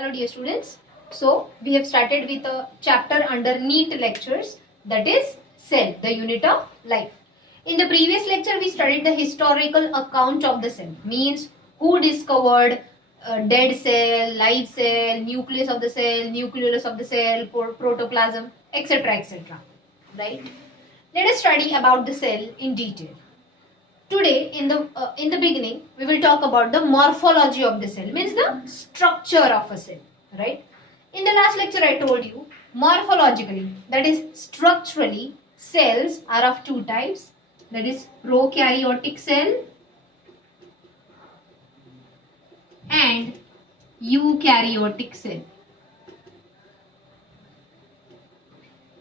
Hello dear students. So we have started with a chapter under NEET lectures, that is cell, the unit of life. In the previous lecture we studied the historical account of the cell, means who discovered dead cell, live cell, nucleus of the cell, nucleolus of the cell, protoplasm, etc., etc. Right? Let us study about the cell in detail. Today in the beginning we will talk about the morphology of the cell, means the structure of a cell, right? In the last lecture I told you morphologically, that is structurally, cells are of two types, that is prokaryotic cell and eukaryotic cell.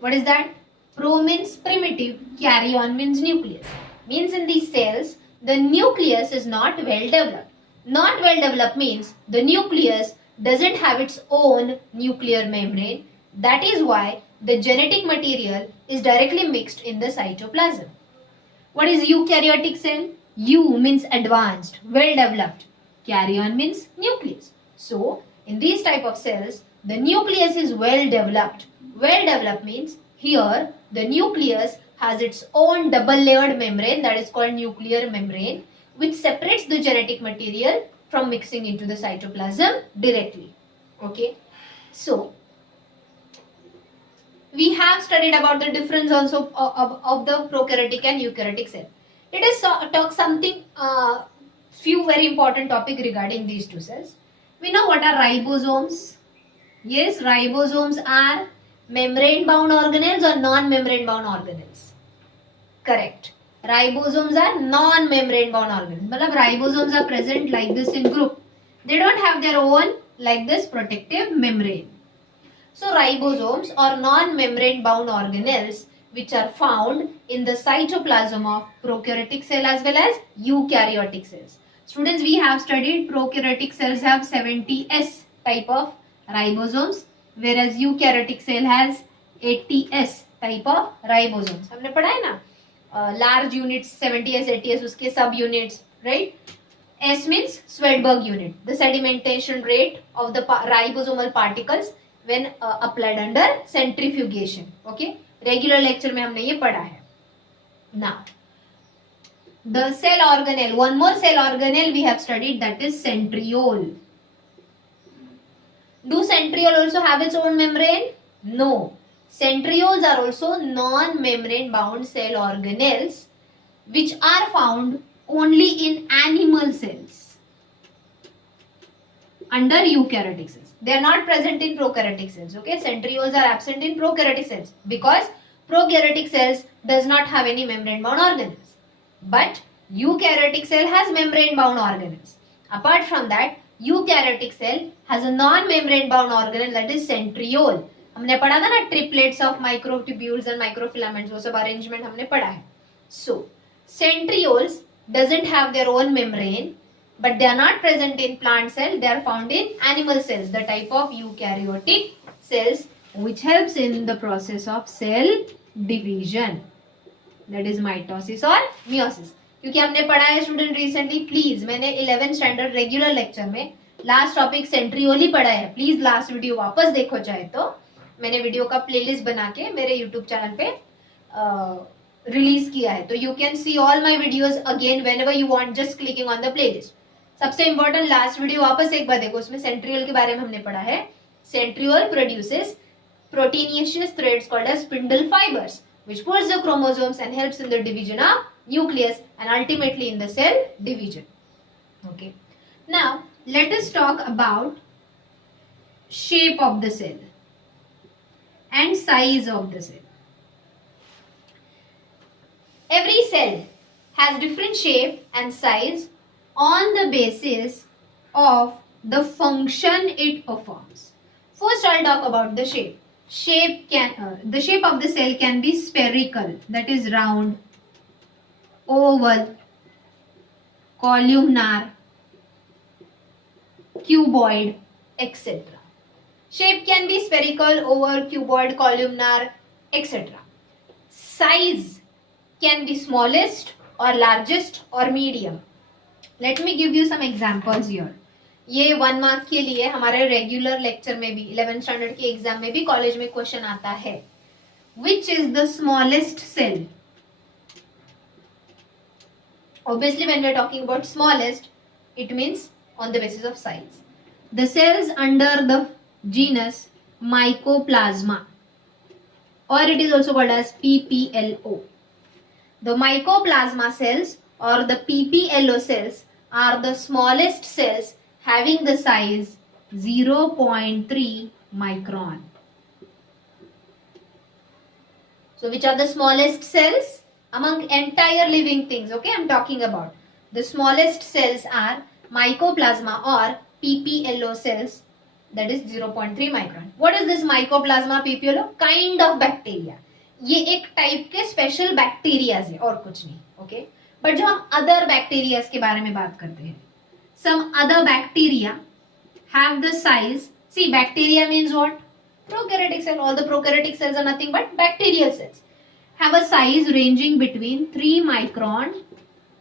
What is that? Pro means primitive, karyon means nucleus. Means in these cells, the nucleus is not well developed. Not well developed means the nucleus doesn't have its own nuclear membrane. That is why the genetic material is directly mixed in the cytoplasm. What is eukaryotic cell? Eu means advanced, well developed. Karyon means nucleus. So, in these type of cells, the nucleus is well developed. Well developed means here the nucleus has its own double layered membrane, that is called nuclear membrane, which separates the genetic material from mixing into the cytoplasm directly. Okay. So, we have studied about the difference also of the prokaryotic and eukaryotic cell. Let us talk something, few very important topic regarding these two cells. We know what are ribosomes. Yes, ribosomes are membrane bound organelles or non-membrane bound organelles. Correct. Ribosomes are non-membrane bound organelles. Matlab ribosomes are present like this in group. They don't have their own like this protective membrane. So ribosomes are non-membrane bound organelles which are found in the cytoplasm of prokaryotic cell as well as eukaryotic cells. Students, we have studied prokaryotic cells have 70S type of ribosomes, whereas eukaryotic cell has 80S type of ribosomes. हमने पढ़ा है ना? Large units 70S, 80S, उसके sub units, right? S means Swedberg unit, the sedimentation rate of the ribosomal particles when applied under centrifugation. Okay? Regular lecture में हमने ये पढ़ा है. Now, the cell organelle, one more cell organelle we have studied, that is centriole. Do centriole also have its own membrane? No. Centrioles are also non-membrane bound cell organelles which are found only in animal cells under eukaryotic cells. They are not present in prokaryotic cells. Okay, centrioles are absent in prokaryotic cells because prokaryotic cells does not have any membrane bound organelles. But eukaryotic cell has membrane bound organelles. Apart from that, eukaryotic cell has a non-membrane bound organelle, that is centriole. हमने पढ़ा था ना triplets of microtubules and microfilaments, वो सब arrangement हमने पढ़ा है. So, centrioles doesn't have their own membrane, but they are not present in plant cell. They are found in animal cells, the type of eukaryotic cells which helps in the process of cell division, that is mitosis or meiosis. क्योंकि हमने पढ़ा है student recently, please मैंने 11th standard regular lecture में last topic centriole ही पढ़ा है. Please last video वापस देखो, चाहे तो मैंने वीडियो का प्लेलिस्ट बना के मेरे यूट्यूब चैनल पे रिलीज किया है, तो you can see all my videos again whenever you want, just clicking on the playlist. सबसे इंपॉर्टेंट लास्ट वीडियो वापस एक बार देखो, उसमें सेंट्रियोल के बारे में हमने पढ़ा है. Centriole produces proteinaceous threads called as spindle fibers which pulls the chromosomes and helps in the division of nucleus and ultimately in the cell division. Okay. Now let us talk about shape of the cell and size of the cell. Every cell has different shape and size on the basis of the function it performs. First I'll talk about the shape. The shape of the cell can be spherical, that is round, oval, columnar, cuboid, etc. Shape can be spherical, oval, cuboid, columnar, etc. Size can be smallest or largest or medium. Let me give you some examples here. ये 1 mark के लिए हमारे regular lecture में भी 11th standard के exam में भी college में क्वेश्चन आता है. Which is the smallest cell? Obviously, when we are talking about smallest, it means on the basis of size. The cells under the genus Mycoplasma, or it is also called as PPLO. The Mycoplasma cells or the PPLO cells are the smallest cells having the size 0.3 micron. So, which are the smallest cells? Among entire living things, okay, I'm talking about. The smallest cells are mycoplasma or PPLO cells, that is 0.3 micron. What is this mycoplasma PPLO? Kind of bacteria. ये एक type के special bacterias है और कुछ नहीं, okay. But जो हम other bacterias के बारे में बात करते हैं, some other bacteria have the size, see bacteria means what? Prokaryotic cell. All the prokaryotic cells are nothing but bacterial cells. Have a size ranging between 3 micron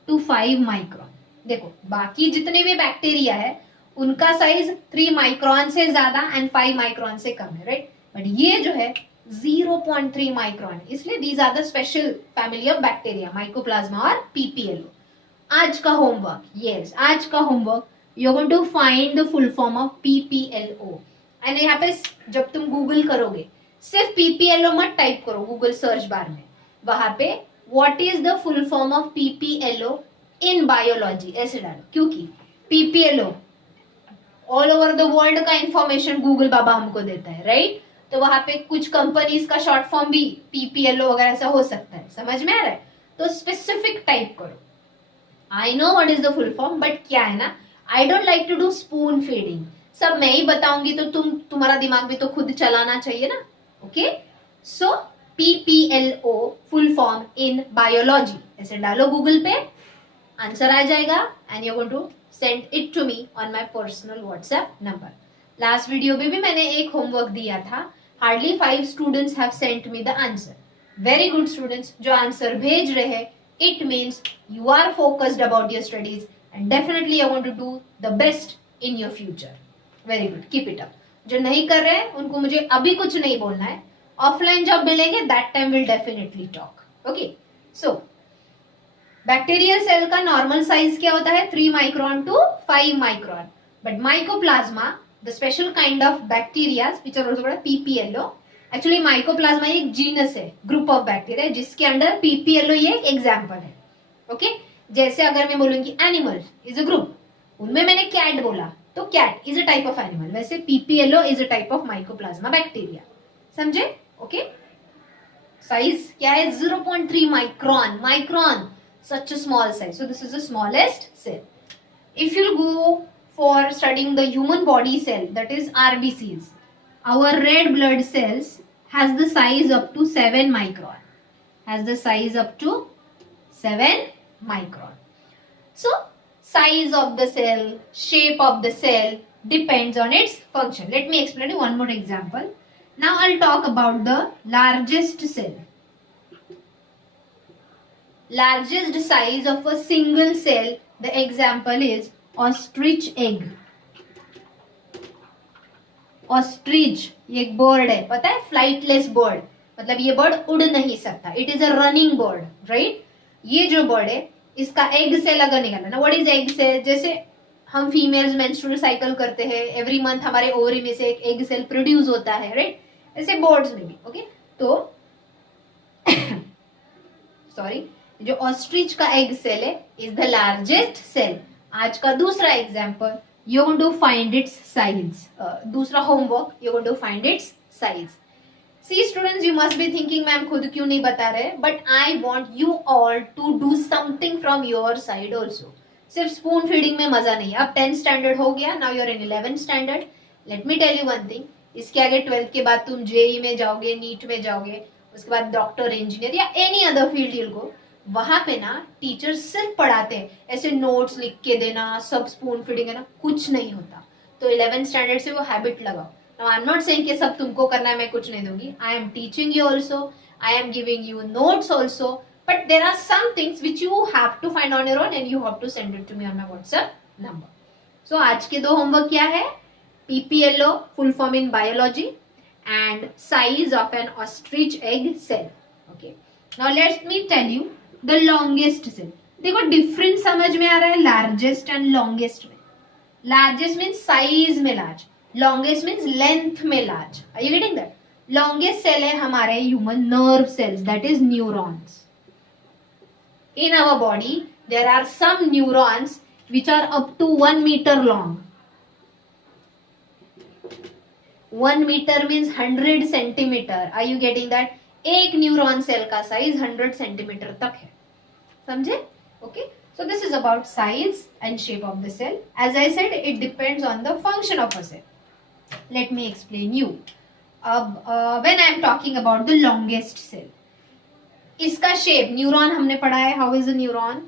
to 5 micron. देखो बाकी जितने भी बैक्टीरिया है उनका साइज 3 माइक्रोन से ज्यादा and 5 micron से कम है, राइट. बट ये जो है 0.3 माइक्रोन, इसलिए these are the special family of bacteria, mycoplasma और पीपीएलओ. आज का होमवर्क, यस, आज का homework, you are going to find the full form of PPLO. And यहाँ पे जब तुम गूगल करोगे सिर्फ पीपीएलओ मत टाइप करो गूगल सर्च बार में, वहां पे what is the full form of PPLO in biology ऐसे डालो, क्योंकि PPLO all over the world का इंफॉर्मेशन गूगल बाबा हमको देता है, राइट. तो वहां पे कुछ कंपनीज का शॉर्ट फॉर्म भी पीपीएलओ वगैरह ऐसा हो सकता है, समझ में आ रहा है. तो स्पेसिफिक टाइप करो. I know what is the full form, but क्या है ना, I don't like to do spoon feeding. सब मैं ही बताऊंगी तो तुम्हारा दिमाग भी तो खुद चलाना चाहिए ना, okay. So PPLO full form in biology ऐसे डालो गूगल पे, आंसर आ जाएगा and you going to send it to me on my personal WhatsApp number. Last video में भी मैंने एक होमवर्क दिया था, hardly 5 students have sent me the answer. Very good students जो आंसर भेज रहे हैं, it means you are focused about your studies and definitely you want to do the best in your future. Very good, keep it up. जो नहीं कर रहे हैं उनको मुझे अभी कुछ नहीं बोलना है, ऑफलाइन जब मिलेंगे that time will definitely talk, okay. So bacterial cell का नॉर्मल साइज क्या होता है? 3 micron to 5 micron. But mycoplasma, the special kind of bacteria which are also called PPLO, actually mycoplasma एक जीनस है, ग्रुप ऑफ बैक्टीरिया, जिसके under PPLO ये एक example है, ओके. जैसे अगर मैं बोलूंगी एनिमल इज अ ग्रुप, उनमें मैंने कैट बोला तो cat is a type of animal, वैसे PPLO is a type of mycoplasma bacteria, समझे, ओके. साइज क्या है? 0.3 micron. Micron, such a small size. So this is the smallest cell. If you go for studying the human body cell, that is RBCs, our red blood cells has the size up to 7 micron. Has the size up to 7 micron. So size of the cell, shape of the cell depends on its function. Let me explain you one more example. Now I'll talk about the largest cell. Largest size of a single cell, the example is ostrich egg. Ostrich ये एक bird है, पता है, flightless bird, मतलब ये bird उड़ नहीं सकता, it is a running bird, right. ये जो बर्ड है इसका एग सेल अगर निकलना ना, व्हाट इज एग सेल? जैसे हम फीमेल्स मेंस्ट्रुअल साइकिल करते हैं, एवरी मंथ हमारे ओवरी में से एक एग सेल प्रोड्यूस होता है, राइट. ऐसे बर्ड्स में भी, ओके. तो सॉरी, जो ऑस्ट्रिच का एग सेल है इज द लार्जेस्ट सेल. आज का दूसरा example, you going to find its size. दूसरा homework, you going to find its size. See students, you must be thinking ma'am खुद क्यों नहीं बता रहे, but I want you all to do something from your side also. सिर्फ spoon feeding में मजा नहीं. अब 10th स्टैंडर्ड हो गया, now you are in 11th standard. Late me tell you one thing, इसके आगे 12th के बाद तुम जेई में जाओगे, नीट में जाओगे, उसके बाद डॉक्टर, इंजीनियर या any other field you'll go. वहां पे ना टीचर सिर्फ पढ़ाते हैं, ऐसे नोट्स लिख के देना, सब स्पून फीडिंग है ना, कुछ नहीं होता. तो 11th स्टैंडर्ड से वो हैबिट लगाओ. Now I am not saying कि सब तुमको करना है, मैं कुछ नहीं दूंगी. I am teaching you also, I am giving you notes also, but there are some things which you have to find on your own and you have to send it to me on my WhatsApp number. So आज के दो homework क्या है? PPLO full form in biology and size of N ostrich egg cell. Okay, now let's me tell you the longest cell. देखो difference समझ में आ रहा है लार्जेस्ट एंड लॉन्गेस्ट में. लार्जेस्ट मीन्स साइज में लार्ज, लॉन्गेस्ट मीन्स लेंथ में large. Are you getting that? Longest cell है हमारे human nerve cells, that is neurons. In our body, there are some neurons which are up to 1 meter long. 1 meter means 100 centimeter. Are you getting that? एक neuron cell का size 100 centimetre तक है. समझे? Okay. So this is about size and shape of the cell. As I said, it depends on the function of a cell. Let me explain you. When I am talking about the longest cell, इसका shape, neuron हमने पढ़ा है. How is a neuron?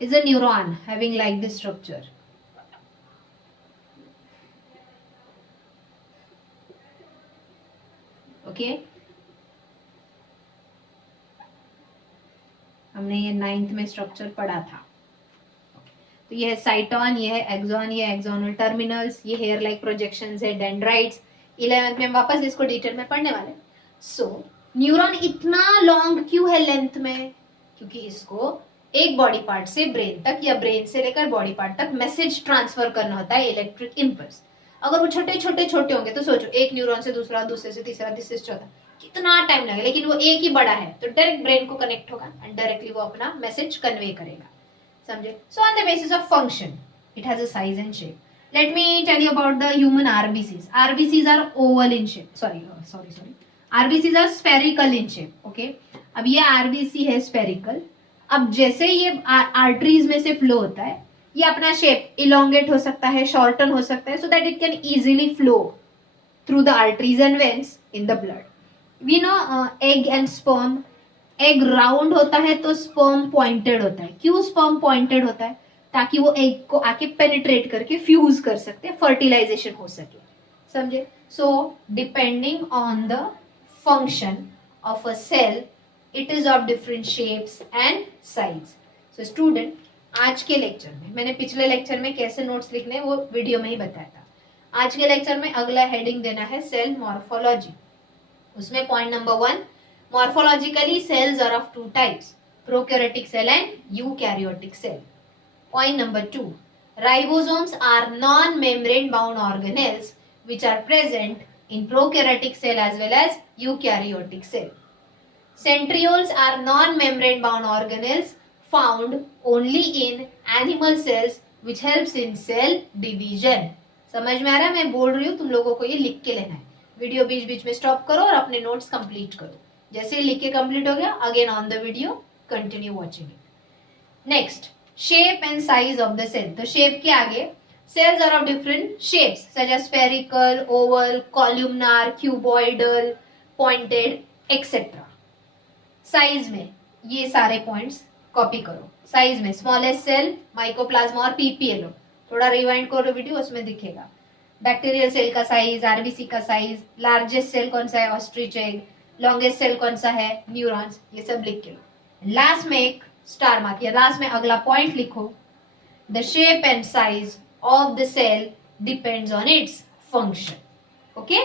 Is a neuron having like this structure? Okay, हमने ये 9th में structure पढ़ा था. तो ये है साइटॉन, ये है एक्सॉन, ये एक्सोनल टर्मिनल्स, ये हेयर लाइक प्रोजेक्शंस है, डेंड्राइट्स. 11th में हम वापस इसको डिटेल में पढ़ने वाले. सो न्यूरॉन इतना लॉन्ग क्यों है लेंथ में? क्योंकि इसको एक बॉडी पार्ट से ब्रेन तक या ब्रेन से लेकर बॉडी पार्ट तक मैसेज ट्रांसफर करना होता है, इलेक्ट्रिक इम्पल्स. अगर वो छोटे छोटे छोटे होंगे तो सोचो, एक न्यूरॉन से दूसरा, दूसरे से तीसरा, तीसरे से चौथा, कितना टाइम लगेगा. लेकिन वो एक ही बड़ा है तो डायरेक्ट ब्रेन को कनेक्ट होगा एंड डायरेक्टली वो अपना मैसेज कन्वे करेगा. समझे? So on the basis of function it has a size and shape. Let me tell you about the human RBCs. RBCs are oval in shape. Sorry RBCs are spherical in shape. Okay, अब ये RBC है spherical. अब जैसे ये arteries में से flow होता है, ये अपना शेप इलोंगेट हो सकता है, शॉर्टन हो सकता है, so that it can easily flow through the arteries and veins in the blood. We know egg and sperm. Egg round होता है तो स्पर्म पॉइंटेड होता है. क्यों स्पर्म पॉइंटेड होता है? ताकि वो एग को आके पेनिट्रेट करके फ्यूज कर सकते, फर्टिलाइजेशन हो सके. समझे? So depending on the function of a cell, it is of different shapes and size. So student, आज के लेक्चर में, मैंने पिछले लेक्चर में कैसे नोट्स लिखने वो वीडियो में ही बताया था. आज के लेक्चर में अगला हेडिंग देना है सेल मॉर्फोलॉजी. उसमें point number 1, morphologically cells are of two types, prokaryotic cell and eukaryotic cell. Point number 2, ribosomes are non-membrane bound organelles which are present in prokaryotic cell as well as eukaryotic cell. Centrioles are non-membrane bound organelles found only in animal cells which helps in cell division. समझ में आ रहा है? मैं बोल रही हूँ, तुम लोगों को ये लिख के लेना है. वीडियो बीच बीच में स्टॉप करो और अपने नोट्स कंप्लीट करो. जैसे लिख के कंप्लीट हो गया, again on the video continue watching it. Next, shape and size of the cell. तो शेप के आगे, cells are of different shapes such as spherical, oval, columnar, cuboidal, pointed etcetera. Size में ये सारे पॉइंट्स कॉपी करो. Size में smallest cell mycoplasma और PPLO. थोड़ा रिवाइंड करो वीडियो, उसमें दिखेगा. बैक्टीरियल सेल का साइज, आरबीसी का साइज, लार्जेस्ट सेल कौन सा है, ऑस्ट्रिच एग, लॉन्गेस्ट सेल कौन सा है, न्यूरॉन्स. ये सब लिख के लो. लास्ट में एक स्टार मार्क या लास्ट में अगला पॉइंट लिखो. The shape and size of the cell depends on its function. Okay,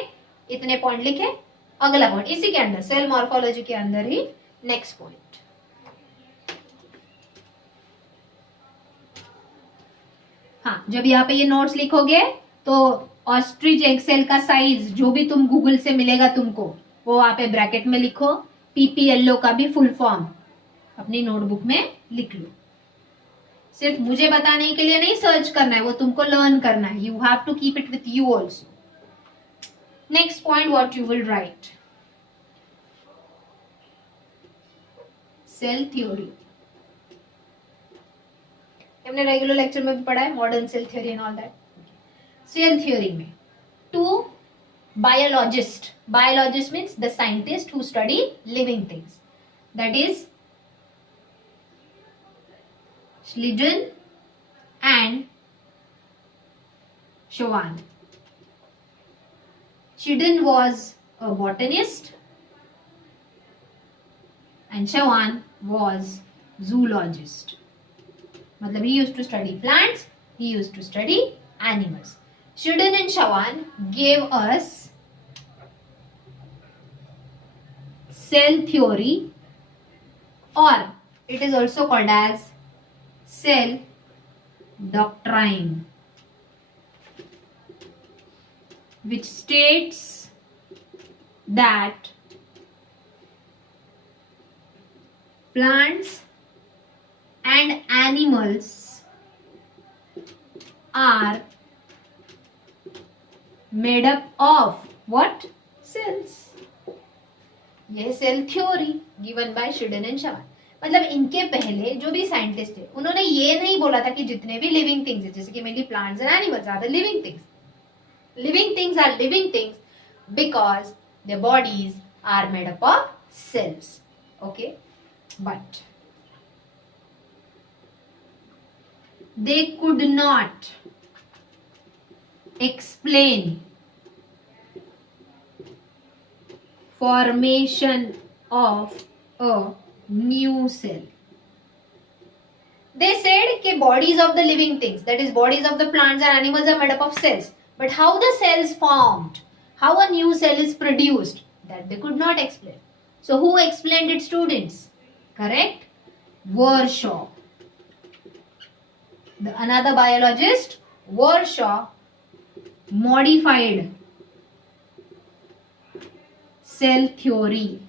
इतने पॉइंट लिखे. अगला पॉइंट इसी के अंदर, सेल मॉर्फोलॉजी के अंदर ही नेक्स्ट पॉइंट. हाँ, जब यहाँ पे ये नोट्स लिखोगे तो ऑस्ट्रिच एग सेल का साइज जो भी तुम गूगल से मिलेगा तुमको, वो वहां पे ब्रैकेट में लिखो. पीपीएलओ का भी फुल फॉर्म अपनी नोटबुक में लिख लो. सिर्फ मुझे बताने के लिए नहीं सर्च करना है, वो तुमको लर्न करना है. You have to keep it with you also. Next point what you will write, cell theory. हमने रेगुलर लेक्चर में भी पढ़ा है, modern cell theory and all that. Cell theory में two biologist. Biologist means the scientist who study living things. That is Schleiden and Schwann. Schleiden was a botanist and Chavan was zoologist. मतलब he used to study plants, he used to study animals. Sheridan and Chavan gave us cell theory, or it is also called as cell doctrine, which states that plants and animals are made up of what? Cells. यह cell theory given by Schleiden and Schwann. मतलब इनके पहले जो भी scientist थे उन्होंने ये नहीं बोला था कि जितने भी लिविंग थिंग्स है, जैसे कि mainly plants and animals are the living things. Living things are living things because their bodies are made up of cells. Okay, but they could not explain formation of a new cell. They said कि bodies of the living things, that is bodies of the plants and animals, are made up of cells, but how the cells formed, how a new cell is produced, that they could not explain. So who explained it? Students. Correct? Warshaw. Another biologist, Warshaw, modified cell theory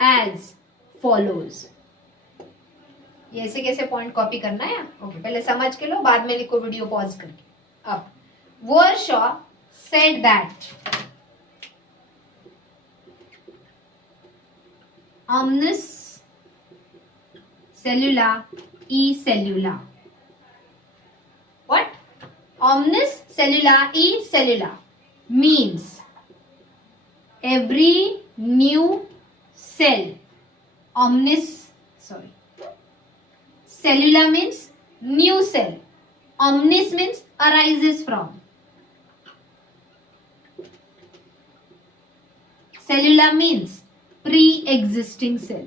as follows. ये ऐसे कैसे point copy करना है? Okay, पहले समझ के लो, बाद में लिखो वीडियो पॉज करके. अब Warshaw said that omnis cellula e cellula. What? Omnis cellula e cellula means every new cell. Cellula means new cell. Omnis means arises from. Cellula means pre-existing cell.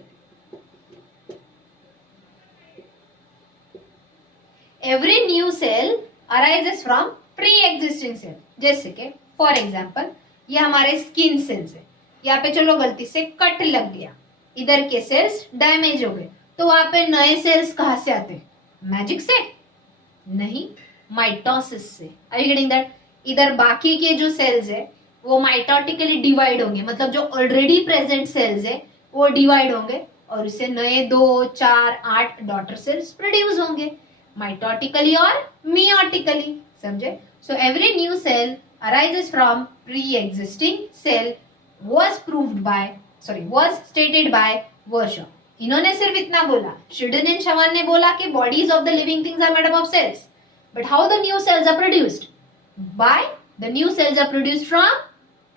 Every new cell arises from pre-existing cell. जैसे कि for example ये हमारे skin cells है. यहाँ पे चलो गलती से कट लग गया, इधर के सेल्स डैमेज हो गए, तो वहां पे नए सेल्स कहाँ से आते? मैजिक से नहीं, माइटोसिस से. Are you getting that? इधर बाकी के जो सेल्स है वो माइटोटिकली डिवाइड होंगे, मतलब जो ऑलरेडी प्रेजेंट सेल्स है वो डिवाइड होंगे और उससे नए 2, 4, 8 डॉटर सेल्स प्रोड्यूस होंगे, माइटोटिकली और मियोटिकली. समझे? So every new cell arises from pre-existing cell was stated by Warshaw. इन्होंने सिर्फ इतना बोला. शिडन एंड शवान ने बोला कि bodies of the living things are made up of cells, but how the new cells are produced? By the new cells are produced from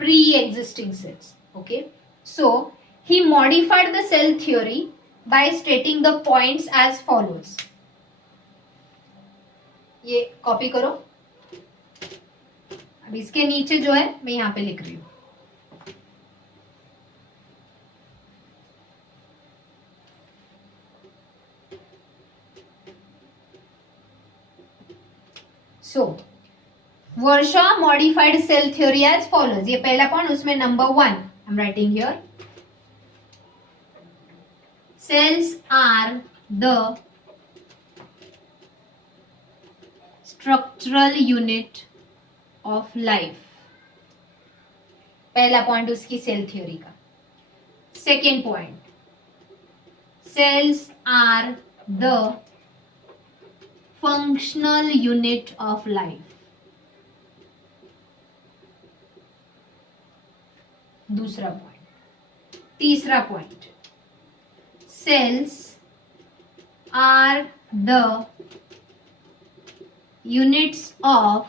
pre-existing cells. Okay, so he modified the cell theory by stating the points as follows. ये copy करो. अब इसके नीचे जो है मैं यहां पे लिख रही हूं. So Warshaw modified cell theory as follows. ये पहला पॉइंट, उसमें number 1 I'm writing here. Cells are the structural unit of life. पहला पॉइंट उसकी सेल थ्योरी का. Second point, cells are the functional unit of life. दूसरा पॉइंट. तीसरा पॉइंट, cells are the units of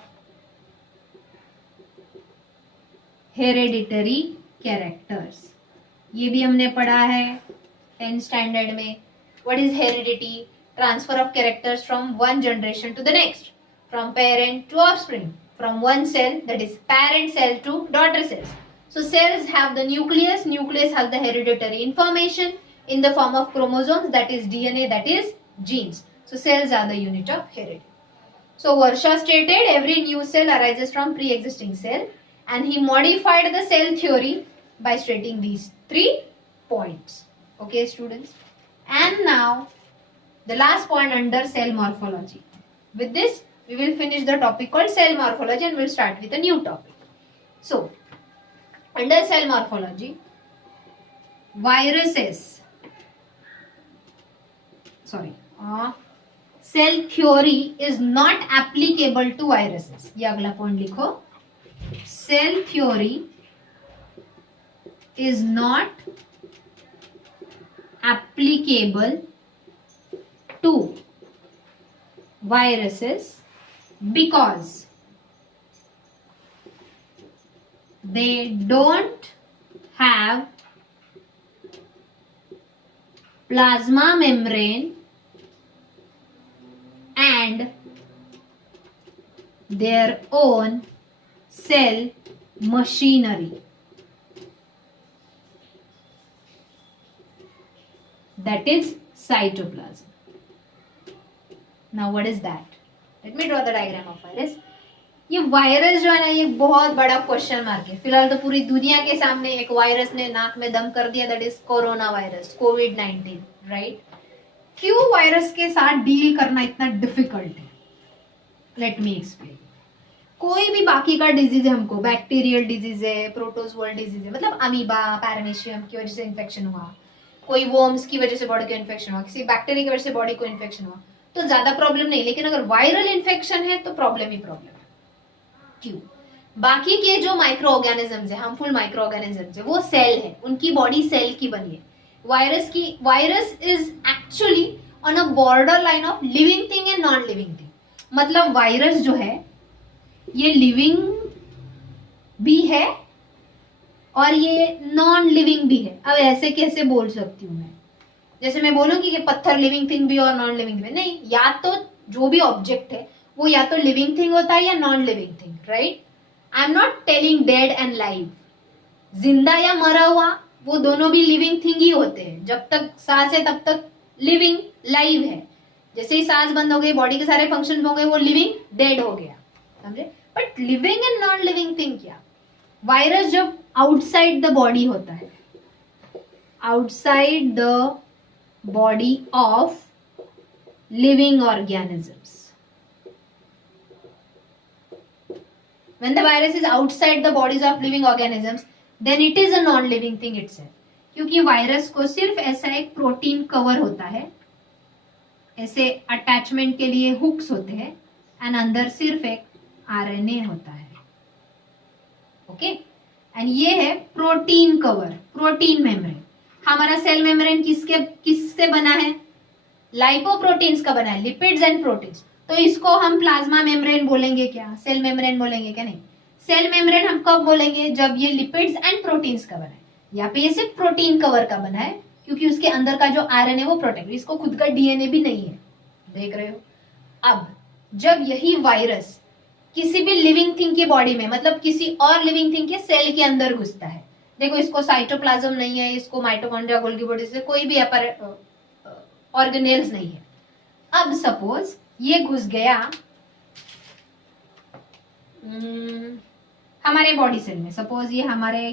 hereditary characters. ये भी हमने पढ़ा है 10th स्टैंडर्ड में. What is heredity? Transfer of characters from one generation to the next, from parent to offspring, from one cell, that is parent cell to daughter cells. So cells have the nucleus. Nucleus has the hereditary information in the form of chromosomes, that is DNA, that is genes. So cells are the unit of heredity. So Varsha stated every new cell arises from pre-existing cell, and he modified the cell theory by stating these 3 points. Okay, students. And now the last point under cell morphology. With this, we will finish the topic called cell morphology and we'll start with a new topic. So, under cell morphology, cell theory is not applicable to viruses. ये अगला point लिखो. Cell theory is not applicable to viruses because they don't have plasma membrane and their own cell machinery. That is cytoplasm. Now what is that? Let me draw the diagram of virus. ये virus जो है ना, ये बहुत बड़ा question mark है. फिलहाल तो पूरी दुनिया के सामने एक वायरस ने नाक में दम कर दिया, that is corona virus, covid, right. क्यों वायरस के साथ डील करना इतना डिफिकल्ट है? Let me explain. कोई भी बाकी का डिजीज है, हमको बैक्टीरियल डिजीज है, प्रोटोजोअल डिजीज है, मतलब अमीबा, पैरामीशियम की वजह से इन्फेक्शन हुआ, कोई वॉर्म्स की वजह से बॉडी को इन्फेक्शन हुआ, किसी बैक्टीरिया की वजह से बॉडी को इन्फेक्शन हुआ, तो ज्यादा प्रॉब्लम नहीं. लेकिन अगर वायरल इन्फेक्शन है तो प्रॉब्लम ही प्रॉब्लम है. क्यों? बाकी के जो माइक्रो ऑर्गेनिजम्स है, हार्मफुल माइक्रो ऑर्गेनिजम्स है, वो सेल है, उनकी बॉडी सेल की बनी है. Virus is actually on a border line of living thing and non living thing. मतलब वायरस जो है ये लिविंग भी है और ये नॉन लिविंग भी है. अब ऐसे कैसे बोल सकती हूँ मैं? जैसे मैं बोलूंगी कि पत्थर लिविंग थिंग भी और नॉन लिविंग भी. नहीं, या तो जो भी ऑब्जेक्ट है वो या तो लिविंग थिंग होता है या non living thing, right. I am not telling dead and live. जिंदा या मरा हुआ वो दोनों भी लिविंग थिंग ही होते हैं. जब तक सांस है तब तक लिविंग लाइव है. जैसे ही सांस बंद हो गई, बॉडी के सारे फंक्शन हो गए, वो लिविंग डेड हो गया. समझे? But living and non living thing क्या? वायरस जब आउटसाइड द बॉडी होता है, outside the body of living organisms, when the virus is outside the bodies of living organisms, then it is a non living thing itself. क्योंकि virus को सिर्फ ऐसा एक protein cover होता है, ऐसे अटैचमेंट के लिए हुक्स होते हैं, एंड अंदर सिर्फ एक आरएनए होता है. ओके, एंड ये है प्रोटीन कवर, प्रोटीन मेम्ब्रेन. हमारा सेल मेम्ब्रेन किससे बना है? लाइपोप्रोटीन्स का बना है, लिपिड्स एंड प्रोटीन्स. तो इसको हम प्लाज्मा मेम्ब्रेन बोलेंगे क्या? सेल मेम्ब्रेन बोलेंगे क्या? नहीं. सेल मेम्ब्रेन हम कब बोलेंगे? जब ये लिपिड्स एंड प्रोटीन्स का बना है. यहाँ पे ये सिर्फ प्रोटीन कवर का बना है, क्योंकि उसके अंदर का जो आरएनए वो प्रोटेक्ट, इसको खुद का डीएनए भी नहीं है. देख रहे हो? अब जब यही वायरस किसी भी लिविंग थिंग की बॉडी में, मतलब किसी और लिविंग थिंग के सेल के अंदर घुसता है, देखो इसको साइटोप्लाज्म नहीं है, इसको माइटोकॉन्ड्रिया, गोल्गी बॉडी से कोई भी ऑर्गेनेल्स नहीं है. अब सपोज ये घुस गया हमारे बॉडी सेल में, सपोज ये हमारे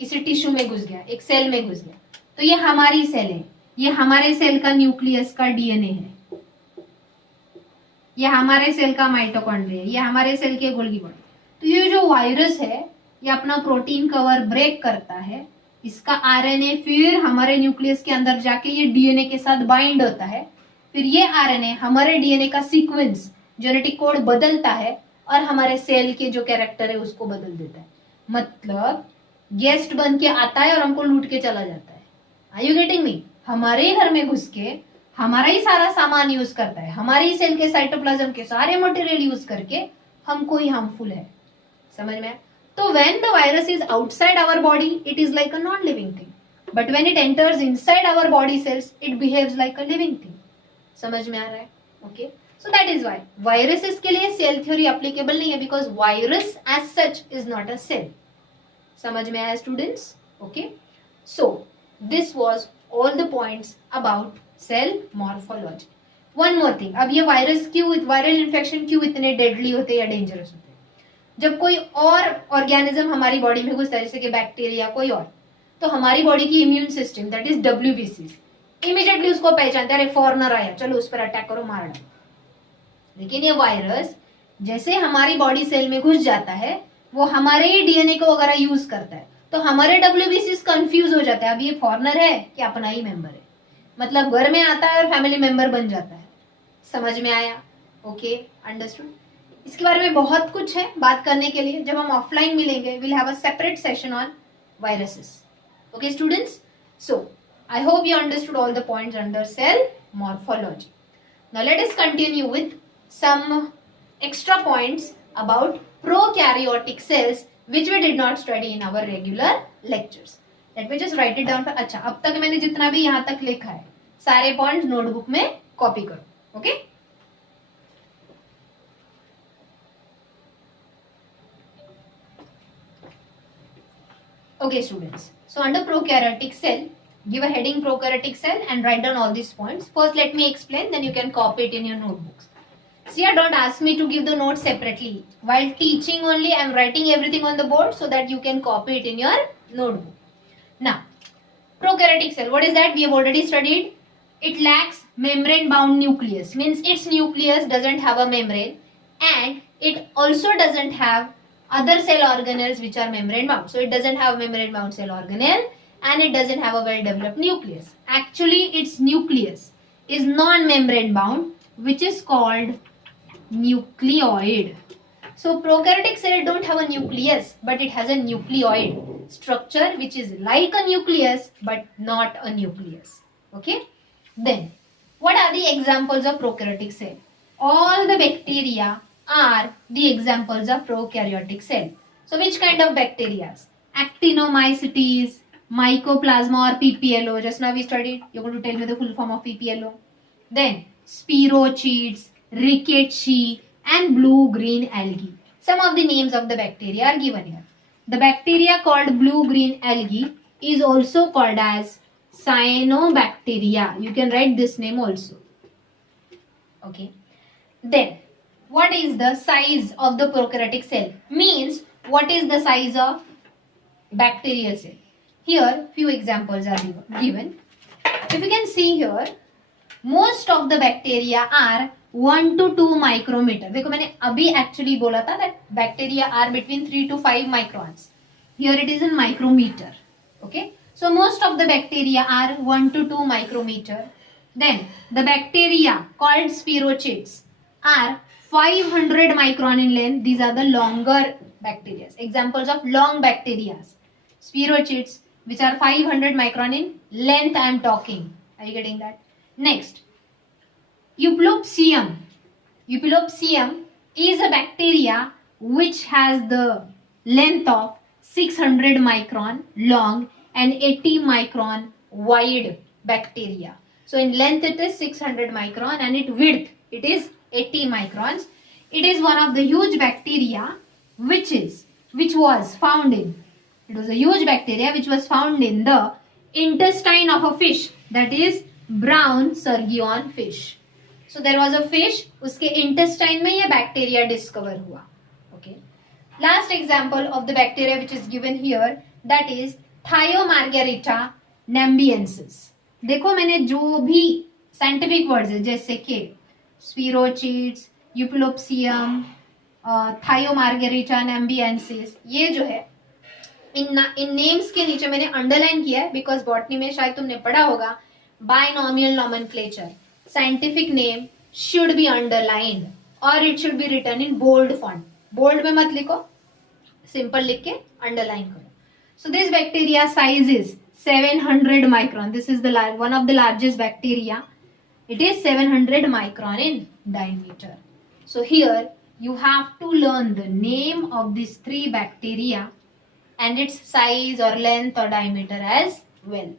किसी टिश्यू में घुस गया, एक सेल में घुस गया, तो ये हमारी सेल है, ये हमारे सेल का न्यूक्लियस का डीएनए है, ये हमारे सेल का माइटोकॉन्ड्रिया है, ये हमारे सेल के गोल्गी बॉडी. तो ये जो वायरस है ये अपना प्रोटीन कवर ब्रेक करता है, इसका आरएनए फिर हमारे न्यूक्लियस के अंदर जाके ये डीएनए के साथ बाइंड होता है, फिर ये आरएनए हमारे डीएनए का सीक्वेंस, जेनेटिक कोड बदलता है और हमारे सेल के जो कैरेक्टर है उसको बदल देता है. मतलब गेस्ट बन के आता है और हमको लूट के चला जाता है. Are you getting me? हमारे ही घर में घुस के हमारा ही सारा सामान यूज करता है, हमारे ही सेल के साइटोप्लाज्म के सारे मटेरियल यूज करके हमको ही हार्मफुल है. समझ में? तो when the virus is outside our body it is like a non living thing, but when it enters inside our body cells it behaves like a living thing. समझ में आ रहा है? Okay, so that is why viruses के लिए cell theory applicable नहीं है, because virus as such is not a cell. समझ में आया students? Okay, so this was all the points about cell morphology. One more thing, अब ये viral infection क्यों इतने डेडली होते हैं या डेंजरस होते हैं? जब कोई और ऑर्गेनिज्म हमारी बॉडी में घुसता है, जैसे कि बैक्टीरिया कोई और, तो हमारी बॉडी की immune system that is WBC immediately उसको पहचानते हैं, अरे फॉरनर आया, चलो उस पर अटैक करो, मार डालो. लेकिन ये वायरस जैसे हमारी बॉडी सेल में घुस जाता है, वो हमारे ही डीएनए को वगैरह यूज करता है, तो हमारे WBC कंफ्यूज हो जाता है, अब ये फॉरनर है कि अपना ही मेंबर है. मतलब घर में आता है और फैमिली मेंबर बन जाता है. समझ में आया? Okay, understood. इसके बारे में बहुत कुछ है बात करने के लिए. जब हम ऑफलाइन मिलेंगे, will have a separate session on viruses. Okay students, so I hope you understood all the points under cell morphology. Now let us continue with some extra points about prokaryotic cells which we did not study in our regular lectures. Let me just write it down. अच्छा, अब तक मैंने जितना भी यहाँ तक लिखा है सारे पॉइंट्स नोटबुक में कॉपी करो. Okay, okay students, so under prokaryotic cell, give a heading prokaryotic cell and write down all these points. First let me explain, then you can copy it in your notebooks. See, don't ask me to give the notes separately. While teaching only, I am writing everything on the board so that you can copy it in your notebook. Now, prokaryotic cell, what is that? We have already studied. It lacks membrane bound nucleus, means its nucleus doesn't have a membrane, and it also doesn't have other cell organelles which are membrane bound. So it doesn't have membrane bound cell organelle, and it doesn't have a well developed nucleus. Actually, its nucleus is non-membrane bound, which is called nucleoid. So prokaryotic cell don't have a nucleus, but it has a nucleoid structure which is like a nucleus but not a nucleus. Okay, then what are the examples of prokaryotic cell? All the bacteria are the examples of prokaryotic cell. So which kind of bacteria? Actinomycetes, Mycoplasma or PPLO. Just now we studied. You're going to tell me the full form of PPLO. Then Spirochetes, Rickettsia and blue-green algae. Some of the names of the bacteria are given here. The bacteria called blue-green algae is also called as cyanobacteria. You can write this name also. Okay. Then what is the size of the prokaryotic cell? Means what is the size of bacterial cell? Here few examples are given. If you can see here, most of the bacteria are 1 to 2 micrometer. देखो मैंने अभी actually बोला था that bacteria are between 3 to 5 microns. Here it is in micrometer. Okay. So most of the bacteria are 1 to 2 micrometer. Then the bacteria called Spirochetes are 500 micron in length. These are the longer bacteria. Examples of long bacteria. Spirochetes which are 500 micron in length I am talking. Are you getting that? Next, Euplopium. Euplopium is a bacteria which has the length of 600 micron long and 80 micron wide bacteria. So in length it is 600 micron and in width it is 80 microns. It is one of the huge bacteria which was found in, it was a huge bacteria which was found in the intestine of a fish, that is brown surgeon fish. So there was a fish, uske intestine mein ye bacteria discover hua. Okay. Last example of the bacteria which is given here, that is Thiomargarita nambiensis. देखो मैंने जो भी scientific words है जैसे कि स्पिरोचीट्स, यूप्लोप्सियम, थायोमार्गेरिटा नैम्बियंसिस, ये जो है इन नेम्स के नीचे मैंने अंडरलाइन किया है बिकॉज बॉटनी में शायद तुमने पढ़ा होगा binomial nomenclature. Scientific name should be underlined और it should be written in bold font. Bold में मत लिखो, सिंपल लिख के अंडरलाइन करो. So this bacteria size is 700 micron. This is the one of the largest bacteria. It is 700 micron in diameter. So here you have to learn the name of these three bacteria and its size or length or diameter as well.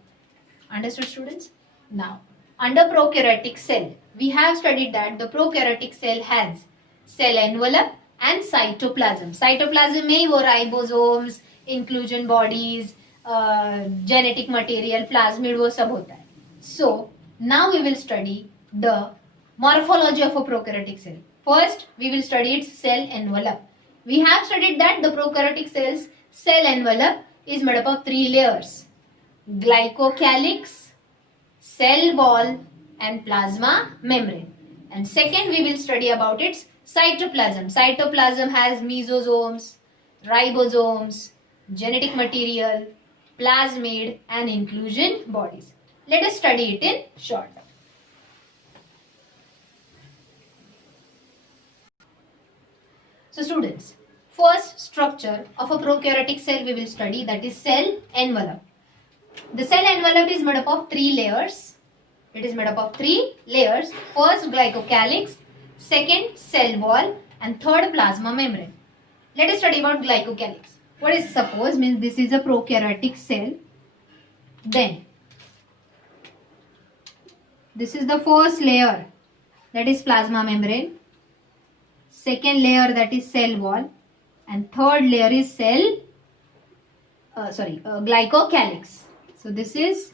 Understood students? Now under prokaryotic cell, we have studied that the prokaryotic cell has cell envelope and cytoplasm. Cytoplasm में वो ribosomes, inclusion bodies, genetic material, plasmid, वो सब होता है. So now we will study the morphology of a prokaryotic cell. First, we will study its cell envelope. We have studied that the prokaryotic cell's cell envelope is made up of 3 layers: glycocalyx, cell wall, and plasma membrane. And second, we will study about its cytoplasm. Cytoplasm has mesosomes, ribosomes, genetic material, plasmid, and inclusion bodies. Let us study it in short. So students, first structure of a prokaryotic cell we will study, that is cell envelope. The cell envelope is made up of 3 layers. It is made up of 3 layers. First glycocalyx, second cell wall, and third plasma membrane. Let us study about glycocalyx. What is, suppose means this is a prokaryotic cell. Then this is the first layer, that is plasma membrane. Second layer, that is cell wall, and third layer is glycocalyx. So this is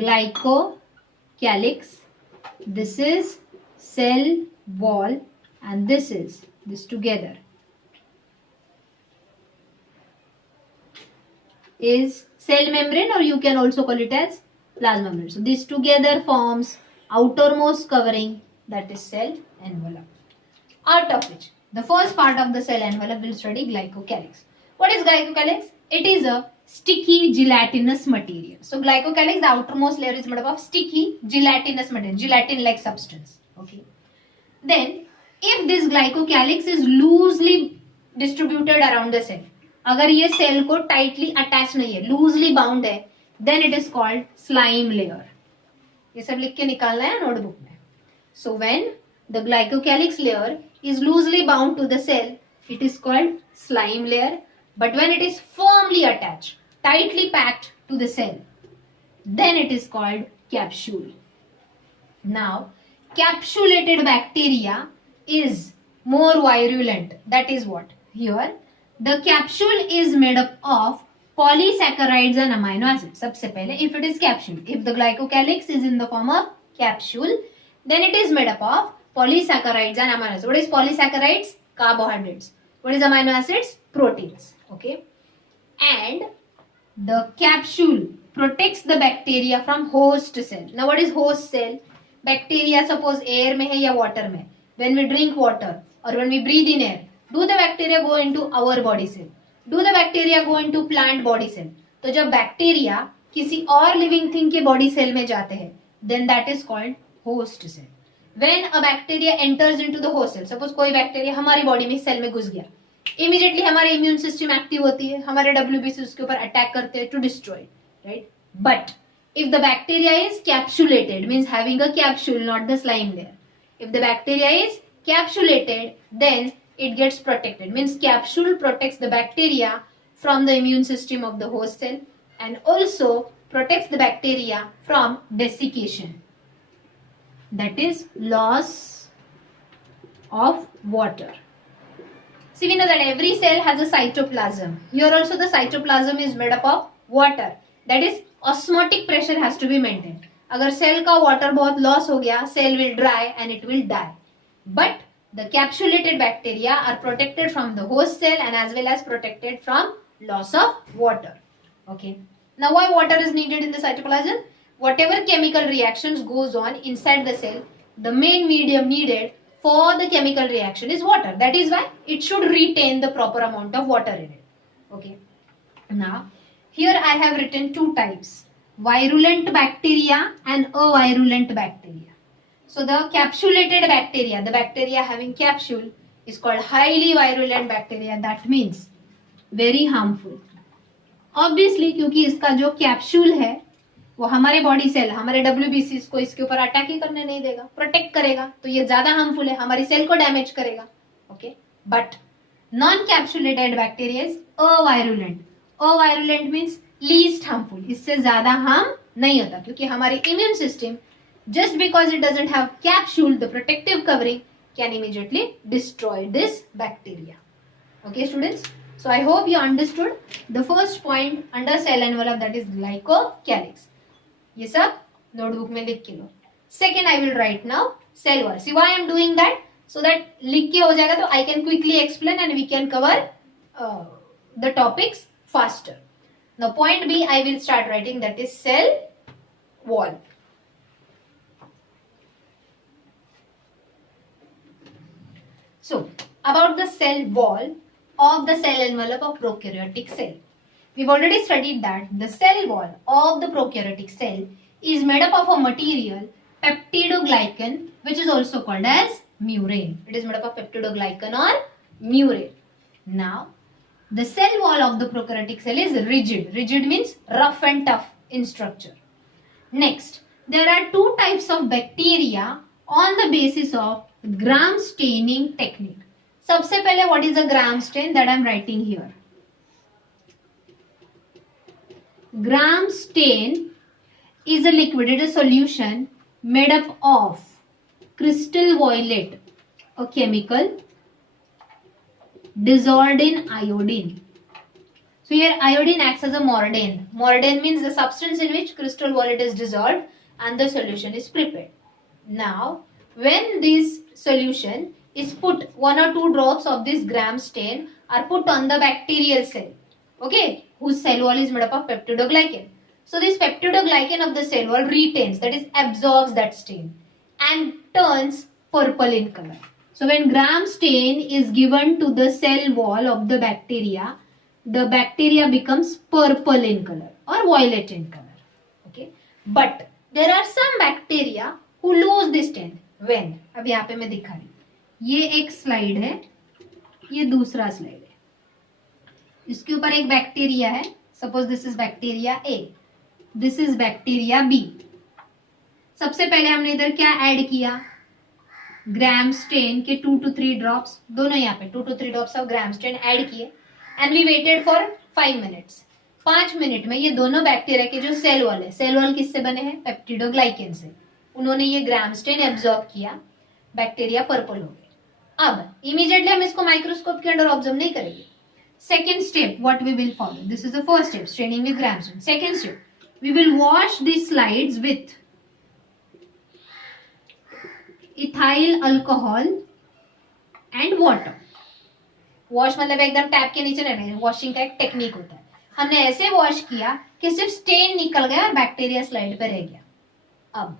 glycocalyx, this is cell wall, and this together is cell membrane, or you can also call it as plasma membrane. So this together forms outermost covering, that is cell envelope. Out of which the first part of the cell envelope will study glycocalyx. What is glycocalyx? It is a sticky gelatinous material. So glycocalyx, the outermost layer, is made up of sticky gelatinous material, gelatin-like substance. Okay. Then, if this glycocalyx is loosely distributed around the cell, अगर ये cell को tightly attached नहीं है, loosely bound है, then it is called slime layer. ये सब लिख के निकालना है notebook में. So when the glycocalyx layer is loosely bound to the cell, it is called slime layer. But when it is firmly attached, tightly packed to the cell, then it is called capsule. Now, capsulated bacteria is more virulent. That is what? Here, the capsule is made up of polysaccharides and amino acids. सबसे पहले, if it is capsule, if the glycocalyx is in the form of capsule, then it is made up of polysaccharides and amino acids. What is polysaccharides? Carbohydrates. What is amino acids? Proteins. Okay. And the capsule protects the bacteria from host cell. Now what is host cell? Bacteria suppose air में है या water में. When we drink water or when we breathe in air, do the bacteria go into our body cell? Do the bacteria go into plant body cell? तो जब bacteria किसी और living thing के body cell में जाते हैं, then that is called host cell. When a bacteria enters into the host cell, suppose कोई bacteria हमारी body में cell में घुस गया, immediately हमारी immune system active होती है, हमारे WBC उसके ऊपर attack करते हैं to destroy, right? But if the bacteria is capsulated, means having a capsule, not the slime layer. If the bacteria is capsulated, then it gets protected. Means capsule protects the bacteria from the immune system of the host cell and also protects the bacteria from desiccation. That is loss of water. See, we know that every cell has a cytoplasm. Here also the cytoplasm is made up of water. That is osmotic pressure has to be maintained. अगर cell का water बहुत loss हो गया, cell will dry and it will die. But the capsulated bacteria are protected from the host cell and as well as protected from loss of water. Okay. Now why water is needed in the cytoplasm? Whatever chemical reactions goes on inside the cell, the main medium needed for the chemical reaction is water. That is why it should retain the proper amount of water in it. Okay. Now, here I have written two types, virulent bacteria and avirulent bacteria. So the capsulated bacteria, the bacteria having capsule, is called highly virulent bacteria. That means very harmful. Obviously, क्योंकि इसका जो capsule है वो हमारे body cell, हमारे WBCs को इसके ऊपर अटैक ही करने नहीं देगा, प्रोटेक्ट करेगा, तो ये ज्यादा हार्मफुल है, हमारी सेल को डैमेज करेगा. Okay. But non capsulated bacteria is avirulent. Avirulent means least harmful, इससे ज्यादा हार्म नहीं होता क्योंकि हमारी immune system just because it doesn't have capsule, the protective covering can immediately destroy this bacteria. Okay students, So I hope you understood the first point under cell envelope, that is glycocalyx. ये सब notebook में लिख के लो. Second, I will write now cell wall. See why I am doing that? So that लिख के हो जाएगा तो I can quickly explain and we can cover the topics faster. Now point B, I will start writing, that is cell wall. So about the cell wall of the cell envelope of prokaryotic cell. We've already studied that the cell wall of the prokaryotic cell is made up of a material peptidoglycan, which is also called as murine. It is made up of peptidoglycan or murine. Now, the cell wall of the prokaryotic cell is rigid. Rigid means rough and tough in structure. Next, there are two types of bacteria on the basis of Gram staining technique. सबसे पहले, what is a Gram stain? That I am writing here. Gram stain is a liquid, it is a solution made up of crystal violet, a chemical dissolved in iodine. So here iodine acts as a mordant. Mordant means the substance in which crystal violet is dissolved and the solution is prepared. Now, when this solution is put, 1 or 2 drops of this Gram stain are put on the bacterial cell, okay, whose cell wall is made up of peptidoglycan. So this peptidoglycan of the cell wall retains, that is absorbs that stain and turns purple in color. So when Gram stain is given to the cell wall of the bacteria becomes purple in color or violet in color. Okay, but there are some bacteria who lose this stain. When? अब यहाँ पे मैं दिखा रही हूँ. ये एक slide है, ये दूसरा स्लाइड है. इसके ऊपर एक बैक्टीरिया है. Suppose this is bacteria A, this is bacteria B. सबसे पहले हमने इधर क्या ऐड किया? ग्राम स्टेन के 2 to 3 ड्रॉप्स, दोनों यहाँ पे 2 to 3 drops of gram stain add किए and we waited for 5 minutes. 5 minute में ये दोनों बैक्टीरिया के जो सेल वॉल है, सेल वॉल किससे बने हैं? पेप्टिडोग्लाइकेन से. उन्होंने ये ग्राम स्टेन एब्जॉर्ब किया, बैक्टीरिया पर्पल हो गए. अब इमीडिएटली हम इसको माइक्रोस्कोप के अंडर ऑब्जर्व नहीं करेंगे. Second step what we will follow, this is the first step, staining with Gram stain. Second step, we will wash the slides with ethyl alcohol and water. Wash मतलब एकदम tap के नीचे नहीं, washing का एक technique होता है. हमने ऐसे वॉश किया कि सिर्फ स्टेन निकल गया और बैक्टीरिया स्लाइड पे रह गया. अब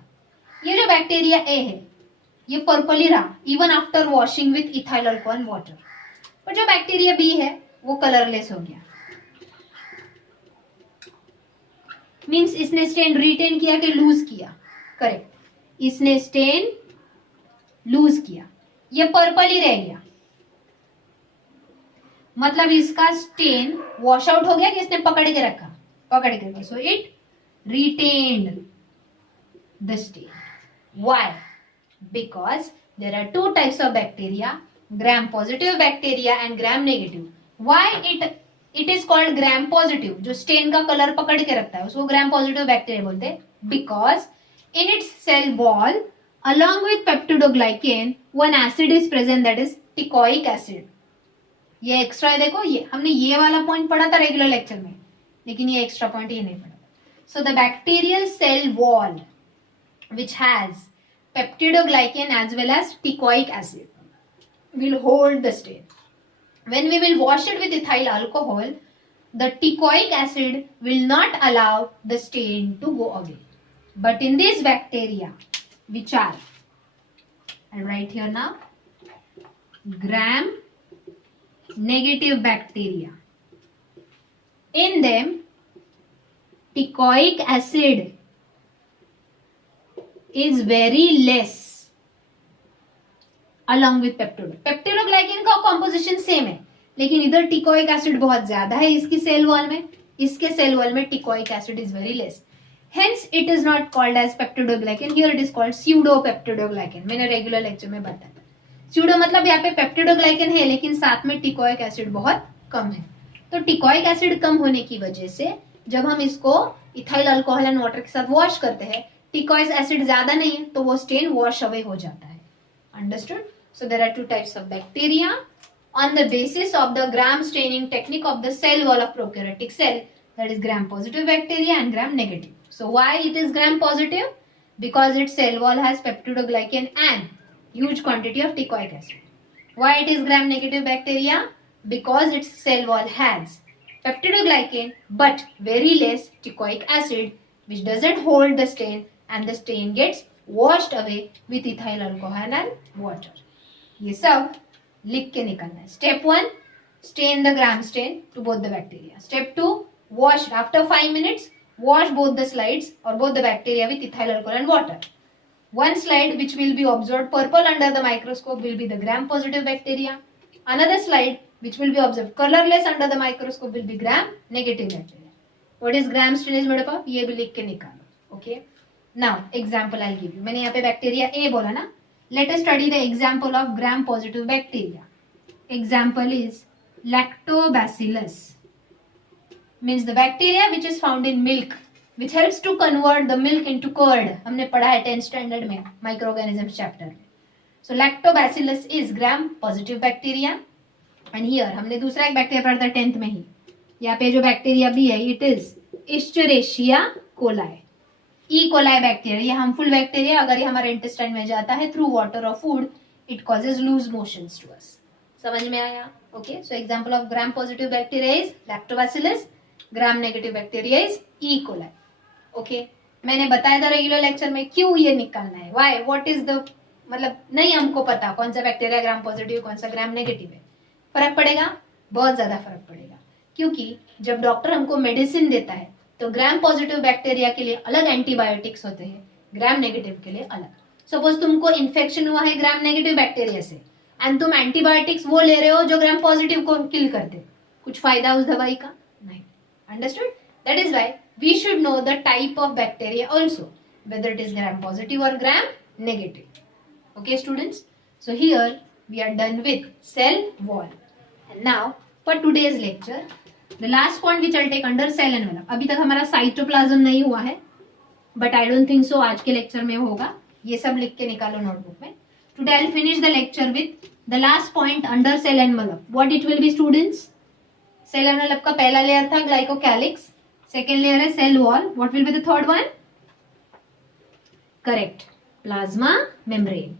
ये जो बैक्टीरिया ए है ये पर्पल ही रहा even after washing with ethyl alcohol water. पर जो बैक्टीरिया बी है वो कलरलेस हो गया. मींस इसने स्टेन रिटेन किया कि लूज किया? करेक्ट, इसने स्टेन लूज किया. ये पर्पल ही रह गया, मतलब इसका स्टेन वॉश आउट हो गया कि इसने पकड़ के रखा? पकड़ के रखा. So it retained the stain. Why? Because there are 2 types of bacteria, gram positive bacteria and gram negative. Why it is called gram positive? जो stain का कलर पकड़ के रखता है उसको gram positive bacteria बोलते हैं. Because in its cell wall along with peptidoglycan one acid is present, that is ticoic acid. ये एक्स्ट्रा है, देखो ये हमने ये वाला पॉइंट पढ़ा था रेगुलर लेक्चर में, लेकिन ये एक्स्ट्रा पॉइंट ये नहीं पढ़ा. So the bacterial cell wall which has peptidoglycan as well as ticoic acid will hold the stain. When we will wash it with ethyl alcohol, the ticoic acid will not allow the stain to go away. But in these bacteria, which are, I'll write here now, gram negative bacteria, in them ticoic acid is very less along with peptidoglycan का composition same है, लेकिन इधर teichoic acid बहुत ज्यादा है इसकी cell wall में, इसके सेल वॉल में teichoic acid is very less. Hence it is not called as peptidoglycan, here it is called pseudo peptidoglycan. मैंने रेगुलर लेक्चर में बताया. स्यूडो मतलब यहाँ पे पेप्टिडोग्लाइकेन है लेकिन साथ में टिकोइक एसिड बहुत कम है. तो टिकोइक एसिड कम होने की वजह से जब हम इसको इथाइल अल्कोहल एंड वाटर के साथ वॉश करते हैं, टिकोइक एसिड ज्यादा नहीं है तो वो स्टेन वॉश अवे हो जाता है. Understood? So there are 2 types of bacteria, on the basis of the gram staining technique of the cell wall of prokaryotic cell, that is gram positive bacteria and gram negative. So why it is gram positive? Because its cell wall has peptidoglycan and huge quantity of teichoic acid. Why it is gram negative bacteria? Because its cell wall has peptidoglycan but very less teichoic acid, which doesn't hold the stain, and the stain gets washed away with ethyl alcohol and water. ये सब लिख के निकलना है. Step 1, stain the gram stain to both the bacteria. Step 2, wash after 5 minutes. Wash both the slides or both the bacteria with ethyl alcohol and water. One slide which will be observed purple under the microscope will be the gram positive bacteria. Another slide which will be observed colorless under the microscope will be gram negative bacteria. What is gram stain is made up of? ये भी लिख के निकालो. Okay. Now example I'll give you. मैंने यहाँ पे bacteria A बोला ना. Let us study the example of gram positive bacteria. Example is lactobacillus. Means the bacteria which is found in milk, which helps to convert the milk into curd. हमने पढ़ा है 10th standard में microorganisms chapter में. So lactobacillus is gram positive bacteria. And here हमने दूसरा एक bacteria पढ़ा था 10th में ही. यहाँ पे जो बैक्टीरिया भी है it is Escherichia coli. E coli bacteria, ये हार्मफुल बैक्टीरिया. अगर ये हमारे इंटेस्टाइन में जाता है थ्रू वाटर और food, it causes loose motions to us. समझ में आया? Okay. So example of Gram positive bacteria is lactobacillus, Gram negative bacteria is E coli. Okay. मैंने बताया था रेगुलर लेक्चर में क्यों ये निकालना है. व्हाई? व्हाट इज द, मतलब नहीं हमको पता कौन सा बैक्टीरिया ग्राम पॉजिटिव कौन सा ग्राम नेगेटिव है. फर्क पड़ेगा, बहुत ज्यादा फर्क पड़ेगा. क्योंकि जब डॉक्टर हमको मेडिसिन देता है तो ग्राम पॉजिटिव बैक्टीरिया के लिए अलग एंटीबायोटिक्स होते हैं, ग्राम नेगेटिव के लिए अलग. सपोज तुमको इन्फेक्शन हुआ है ग्राम नेगेटिव बैक्टीरिया से एंड तुम एंटीबायोटिक्स वो ले रहे हो जो ग्राम पॉजिटिव को किल करते, कुछ फायदा उस दवाई का नहीं. Understood? That is why we should know the type of bacteria also, whether it is gram positive और gram negative. Okay students, so here we are done with cell wall. And now for today's lecture the last point which I'll take under cell envelope. अभी तक हमारा cytoplasm नहीं हुआ है, but I don't think so आज के lecture में होगा. ये सब लिख के निकालो नोटबुक में. Today I'll finish the lecture with the last point under cell envelope. What it will be students? Cell envelope का पहला लेयर था glycocalyx, second layer है cell wall. What will be the third one? Correct. Plasma membrane.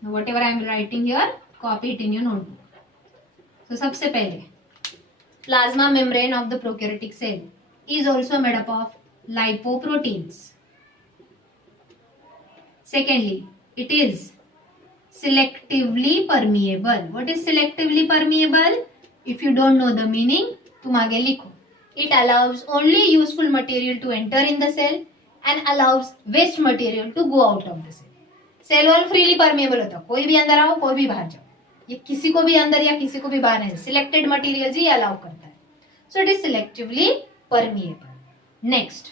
Now whatever I am writing here, copy it in your notebook. So सबसे पहले plasma membrane of the prokaryotic cell is also made up of lipoproteins. Secondly, it is selectively permeable. What is selectively permeable? If you don't know the meaning, तुम आगे लिखो. It allows only useful material to enter in the cell and allows waste material to go out of the cell. Cell wall freely permeable होता है, कोई भी अंदर आओ कोई भी बाहर जाओ, ये किसी को भी अंदर या किसी को भी बाहर नहीं, सिलेक्टेड मटेरियल्स ही अलाउ करता है. So it is selectively permeable. Next,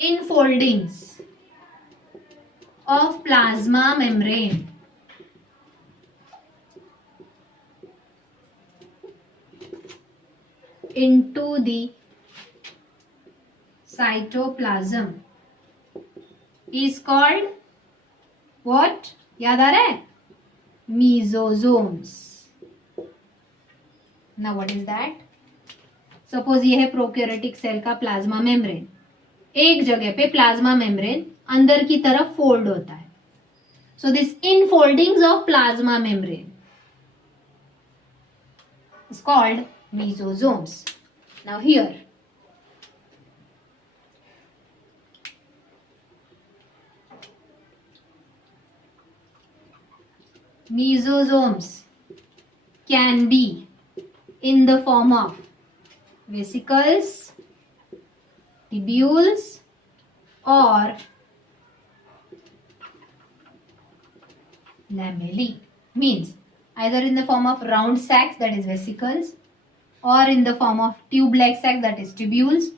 infoldings of plasma membrane into the cytoplasm is called what? याद आ रहा है? Mesosomes. Now what is that? Suppose ये है प्रोकैरियोटिक सेल का प्लाज्मा मेम्ब्रेन. एक जगह पे प्लाज्मा मेम्ब्रेन अंदर की तरफ फोल्ड होता है. So this infoldings of plasma membrane is called mesosomes. Now here mesosomes can be in the form of vesicles, tubules or lamellae. Means either in the form of round sacs, that is vesicles, or in the form of tube-like sacs, that is tubules,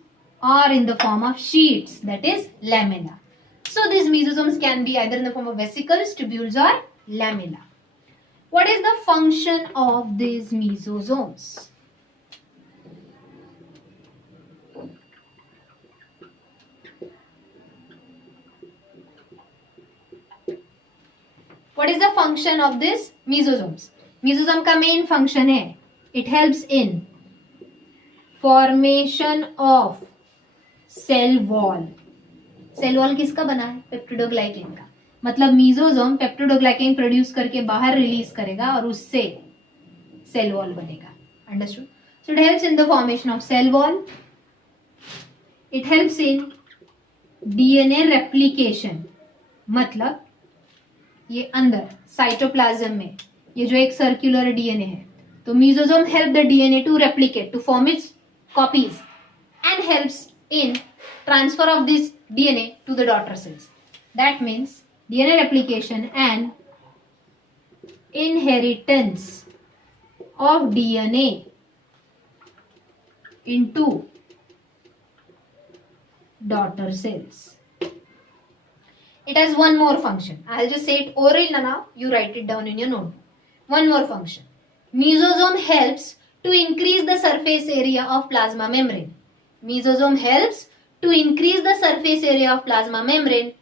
or in the form of sheets, that is lamella. So these mesosomes can be either in the form of vesicles, tubules or lamella. What is the function of these mesosomes? What is the function of this mesosomes? Mesosome का main function है, it helps in formation of cell wall. Cell wall किसका बना है? Peptidoglycan का. मतलब mesosome peptidoglycan produce करके बाहर release करेगा और उससे सेल वॉल बनेगा. Understood? So it helps in the formation of cell wall. It helps in DNA replication. मतलब ये अंदर साइटोप्लाज्म में ये जो एक सर्कुलर डीएनए है, तो mesosome help the DNA to replicate, to form its copies and helps in transfer of this DNA to the daughter cells. That means DNA replication and inheritance of DNA into daughter cells. It has one more function. I'll just say it orally now. You write it down in your notebook. One more function. Mesosome helps to increase the surface area of plasma membrane. Mesosome helps to increase the surface area of plasma membrane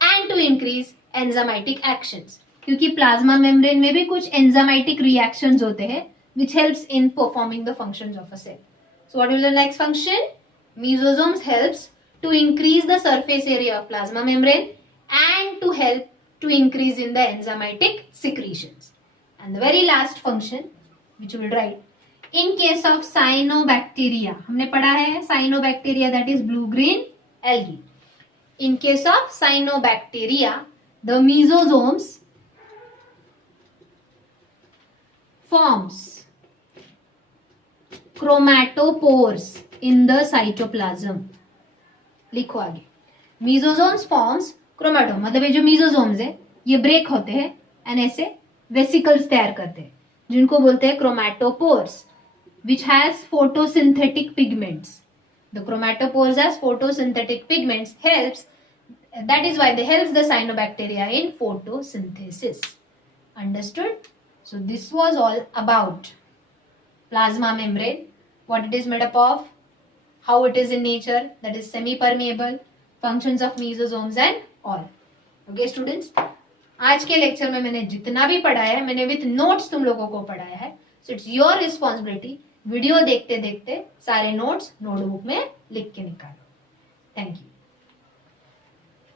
and to increase enzymatic actions. क्योंकि plasma membrane में भी कुछ enzymatic reactions होते हैं which helps in performing the functions of a cell. So what will be the next function? Mesosomes helps to increase the surface area of plasma membrane and to help to increase in the enzymatic secretions. And the very last function which we will write, in case of cyanobacteria, हमने पढ़ा है cyanobacteria, that is blue green algae. In case of cyanobacteria, the mesosomes forms chromatophores in the cytoplasm. लिखो आगे. Mesosomes forms chromatome, मतलब ये जो mesosomes है ये ब्रेक होते हैं एंड ऐसे वेसिकल्स तैयार करते हैं जिनको बोलते हैं chromatophores, which has photosynthetic pigments. The chromatophores as photosynthetic pigments helps, that is why they helps the cyanobacteria in photosynthesis. Understood? So this was all about plasma membrane, what it is made up of, how it is in nature, that is semi-permeable, functions of mesosomes and all. Okay students, आज के lecture में मैंने जितना भी पढ़ाया है मैंने with notes तुम लोगों को पढ़ाया है. So it's your responsibility video देखते देखते सारे नोट्स नोटबुक में लिख के निकालो. Thank you.